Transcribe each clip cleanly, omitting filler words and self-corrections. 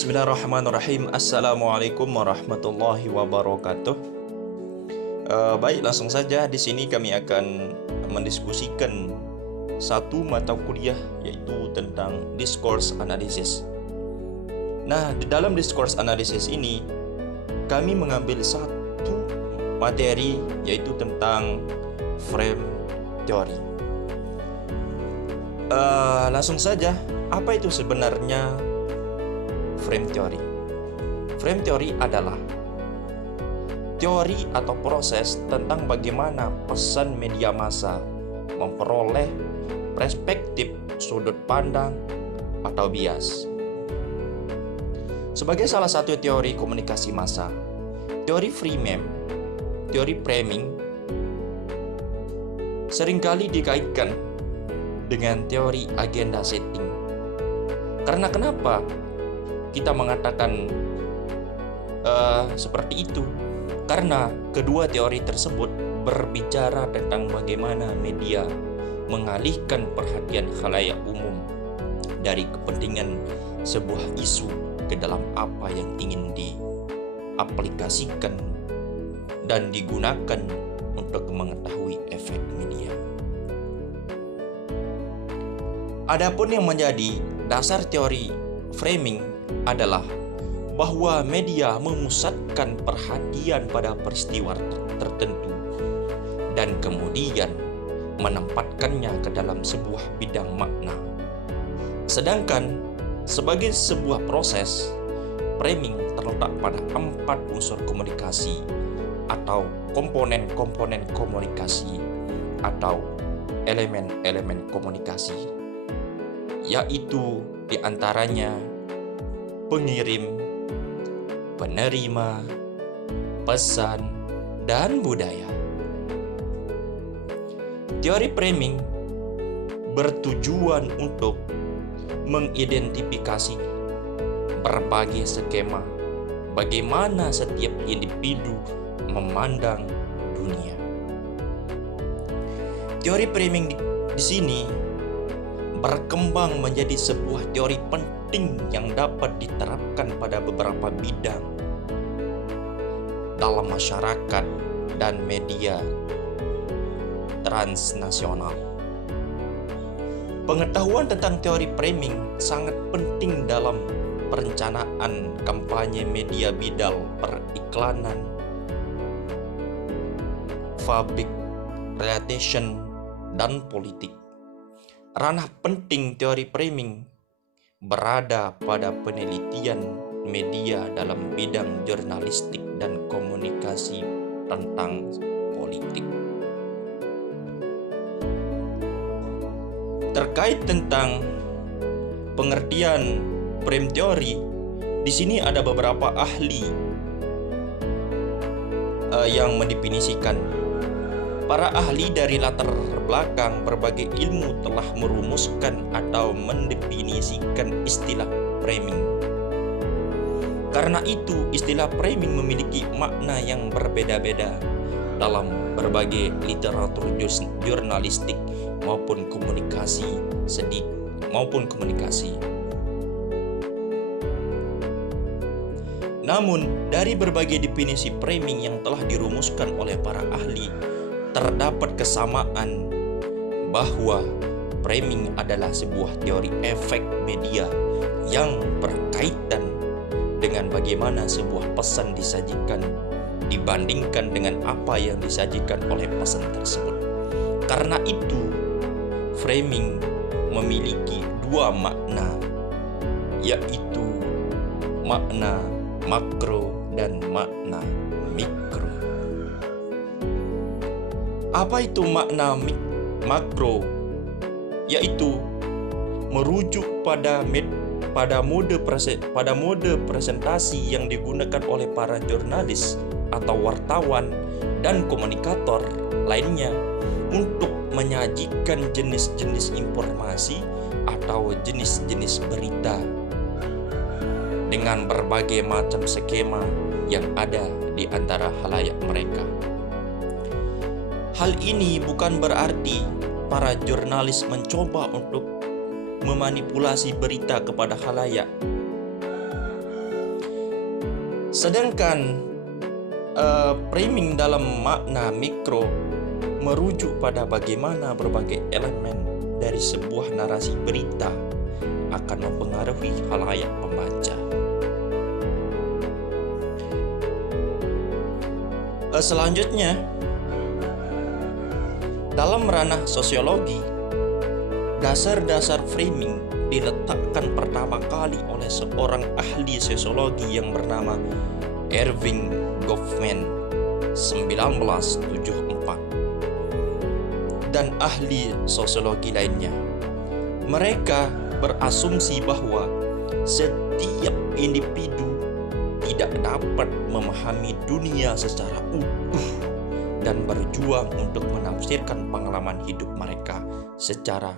Bismillahirrahmanirrahim. Assalamualaikum warahmatullahi wabarakatuh. Baik, langsung saja di sini kami akan mendiskusikan satu mata kuliah yaitu tentang discourse analysis. Nah, di dalam discourse analysis ini kami mengambil satu materi yaitu tentang frame theory. Langsung saja, apa itu sebenarnya frame theory? Frame theory adalah teori atau proses tentang bagaimana pesan media massa memperoleh perspektif sudut pandang atau bias. Sebagai salah satu teori komunikasi massa, teori framing seringkali dikaitkan dengan teori agenda setting. Karena kenapa kita mengatakan seperti itu? Karena kedua teori tersebut berbicara tentang bagaimana media mengalihkan perhatian khalayak umum dari kepentingan sebuah isu ke dalam apa yang ingin diaplikasikan dan digunakan untuk mengetahui efek media. Adapun yang menjadi dasar teori framing adalah bahwa media memusatkan perhatian pada peristiwa tertentu dan kemudian menempatkannya ke dalam sebuah bidang makna. Sedangkan sebagai sebuah proses, framing terletak pada 4 unsur komunikasi atau komponen-komponen komunikasi atau elemen-elemen komunikasi, yaitu diantaranya pengirim, penerima, pesan, dan budaya. Teori framing bertujuan untuk mengidentifikasi berbagai skema bagaimana setiap individu memandang dunia. Teori framing di sini berkembang menjadi sebuah teori penting yang dapat diterapkan pada beberapa bidang dalam masyarakat dan media transnasional. Pengetahuan tentang teori framing sangat penting dalam perencanaan kampanye media bidal periklanan, public relation, dan politik. Ranah penting teori framing berada pada penelitian media dalam bidang jurnalistik dan komunikasi tentang politik. Terkait tentang pengertian frame theory, di sini ada beberapa ahli yang mendefinisikan. Para ahli dari latar belakang berbagai ilmu telah merumuskan atau mendefinisikan istilah framing. Karena itu, istilah framing memiliki makna yang berbeda-beda dalam berbagai literatur jurnalistik maupun komunikasi. Namun, dari berbagai definisi framing yang telah dirumuskan oleh para ahli, terdapat kesamaan bahwa framing adalah sebuah teori efek media yang berkaitan dengan bagaimana sebuah pesan disajikan dibandingkan dengan apa yang disajikan oleh pesan tersebut. Karena itu, framing memiliki 2 makna, yaitu makna makro dan makna mikro. Apa itu makna makro? Yaitu merujuk pada mode presentasi yang digunakan oleh para jurnalis atau wartawan dan komunikator lainnya untuk menyajikan jenis-jenis informasi atau jenis-jenis berita dengan berbagai macam skema yang ada di antara khalayak mereka. Hal ini bukan berarti para jurnalis mencoba untuk memanipulasi berita kepada khalayak. Sedangkan framing dalam makna mikro merujuk pada bagaimana berbagai elemen dari sebuah narasi berita akan mempengaruhi khalayak pembaca. Selanjutnya, dalam ranah sosiologi, dasar-dasar framing diletakkan pertama kali oleh seorang ahli sosiologi yang bernama Erving Goffman 1974 dan ahli sosiologi lainnya. Mereka berasumsi bahwa setiap individu tidak dapat memahami dunia secara utuh dan berjuang untuk menafsirkan pengalaman hidup mereka secara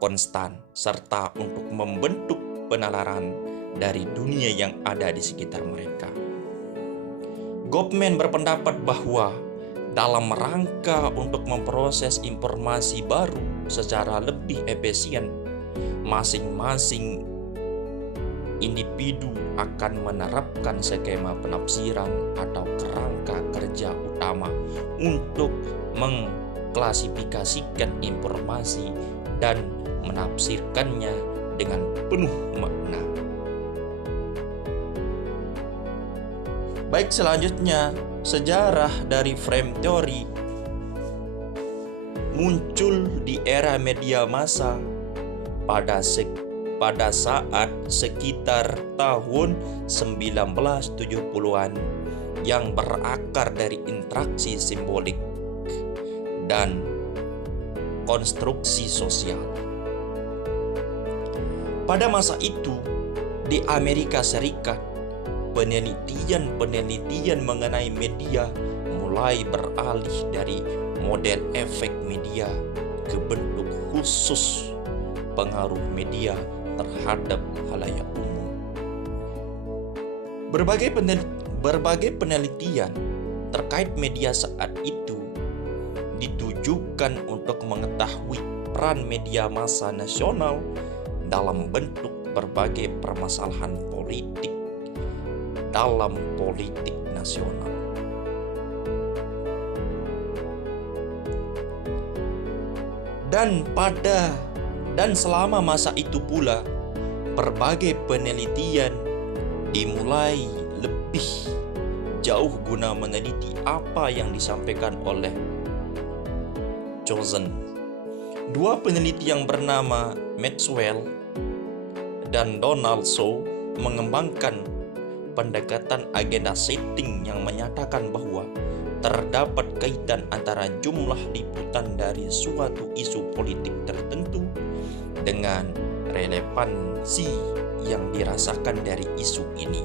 konstan serta untuk membentuk penalaran dari dunia yang ada di sekitar mereka. Goffman berpendapat bahwa dalam rangka untuk memproses informasi baru secara lebih efisien, masing-masing individu akan menerapkan skema penafsiran atau kerangka kerja utama untuk mengklasifikasikan informasi dan menafsirkannya dengan penuh makna. Baik, selanjutnya sejarah dari frame theory muncul di era media massa pada saat sekitar tahun 1970-an yang berakar dari interaksi simbolik dan konstruksi sosial. Pada masa itu, di Amerika Serikat, penelitian mengenai media mulai beralih dari model efek media ke bentuk khusus pengaruh media terhadap khalayak umum. Berbagai penelitian terkait media saat itu ditujukan untuk mengetahui peran media massa nasional dalam bentuk berbagai permasalahan politik dalam politik nasional. Dan selama masa itu pula, berbagai penelitian dimulai lebih jauh guna meneliti apa yang disampaikan oleh Chosen. Dua peneliti yang bernama Maxwell dan Donald Shaw mengembangkan pendekatan agenda setting yang menyatakan bahwa terdapat kaitan antara jumlah liputan dari suatu isu politik tertentu dengan relevansi yang dirasakan dari isu ini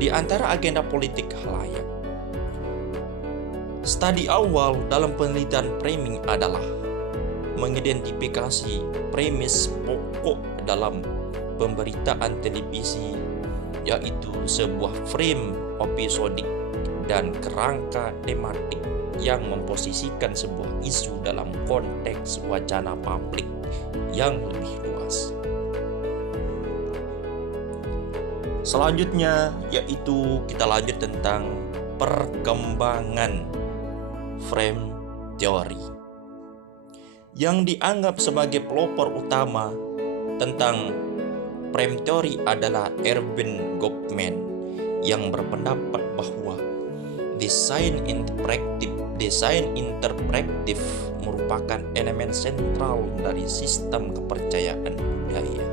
di antara agenda politik khalayak. Studi awal dalam penelitian framing adalah mengidentifikasi premis pokok dalam pemberitaan televisi, yaitu sebuah frame episodik dan kerangka tematik yang memposisikan sebuah isu dalam konteks wacana publik yang lebih luas. Selanjutnya yaitu kita lanjut tentang perkembangan frame teori yang dianggap sebagai pelopor utama tentang frame teori adalah Erving Goffman yang berpendapat bahwa desain interpretif merupakan elemen sentral dari sistem kepercayaan budaya.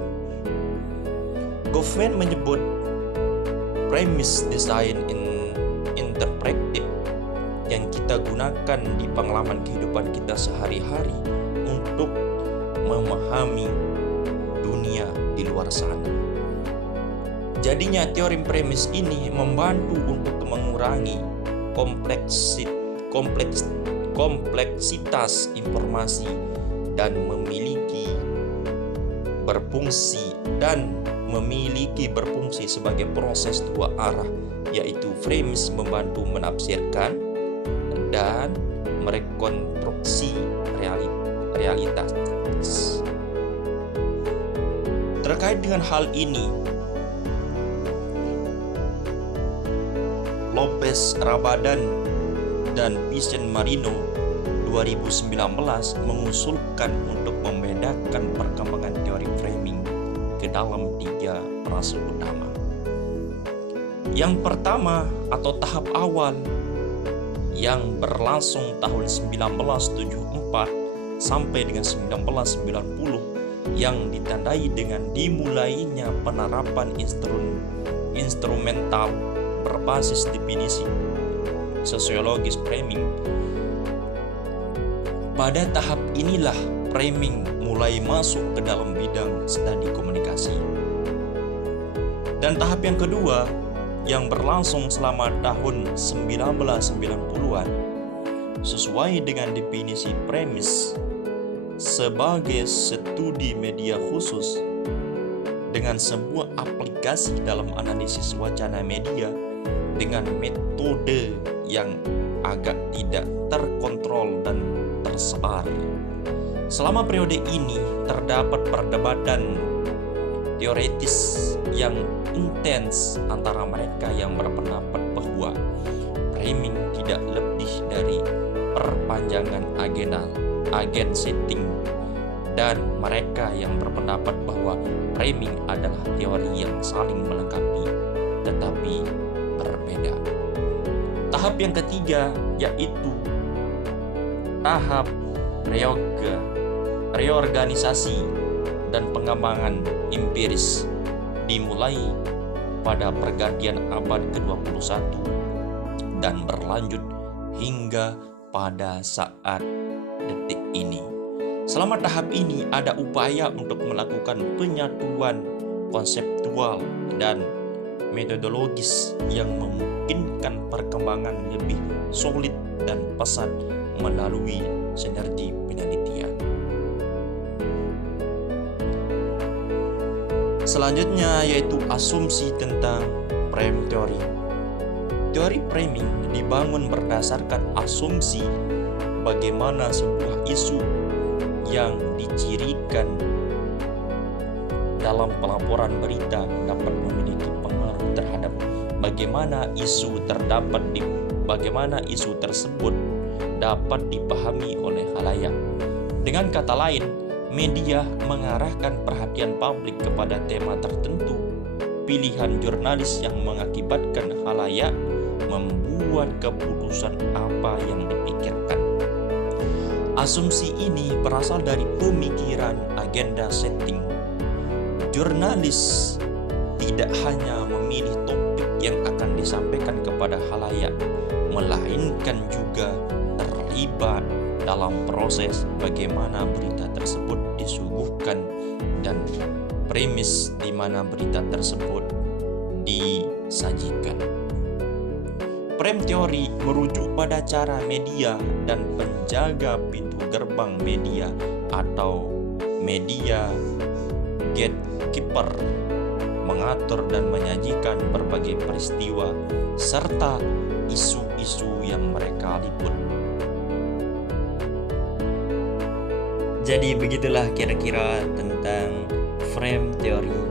Goffman menyebut premis desain interpretif yang kita gunakan di pengalaman kehidupan kita sehari-hari untuk memahami dunia di luar sana. Jadinya teori premis ini membantu untuk mengurangi kompleksitas informasi dan memiliki berfungsi sebagai proses dua arah, yaitu premis membantu menafsirkan dan merekonstruksi realitas. Terkait dengan hal ini, Lopez Rabadan dan Vicente Marino 2019 mengusulkan untuk membedakan perkembangan teori framing ke dalam 3 frase utama. Yang pertama atau tahap awal yang berlangsung tahun 1974 sampai dengan 1990 yang ditandai dengan dimulainya penerapan instrumental berbasis definisi sosiologis framing. Pada tahap inilah framing mulai masuk ke dalam bidang studi komunikasi. Dan tahap yang kedua yang berlangsung selama tahun 1990-an sesuai dengan definisi premis sebagai studi media khusus dengan sebuah aplikasi dalam analisis wacana media dengan metode yang agak tidak terkontrol dan tersebar. Selama periode ini terdapat perdebatan teoritis yang intens antara mereka yang berpendapat bahwa framing tidak lebih dari perpanjangan agen setting dan mereka yang berpendapat bahwa framing adalah teori yang saling melengkapi tetapi berbeda. Tahap yang ketiga yaitu tahap reorganisasi dan pengembangan empiris dimulai pada pergantian abad ke-21 dan berlanjut hingga pada saat detik ini. Selama tahap ini ada upaya untuk melakukan penyatuan konseptual dan metodologis yang memungkinkan perkembangan lebih solid dan pesat melalui sinergi penelitian. Selanjutnya yaitu asumsi tentang frame theory. Teori framing dibangun berdasarkan asumsi bagaimana sebuah isu yang dicirikan dalam pelaporan berita dapat memiliki pengaruh terhadap bagaimana isu tersebut dapat dipahami oleh khalayak. Dengan kata lain, media mengarahkan perhatian publik kepada tema tertentu. Pilihan jurnalis yang mengakibatkan khalayak membuat keputusan apa yang dipikirkan. Asumsi ini berasal dari pemikiran agenda setting. Jurnalis tidak hanya memilih topik yang akan disampaikan kepada khalayak, melainkan juga terlibat dalam proses bagaimana berita tersebut disuguhkan dan premis di mana berita tersebut disajikan. Frame teori merujuk pada cara media dan penjaga pintu gerbang media atau media gatekeeper mengatur dan menyajikan berbagai peristiwa serta isu-isu yang mereka liput. Jadi begitulah kira-kira tentang frame teori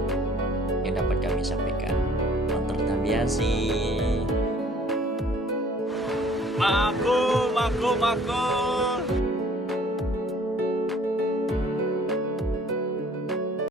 yang dapat kami sampaikan. Mantar tabiasi. Maku.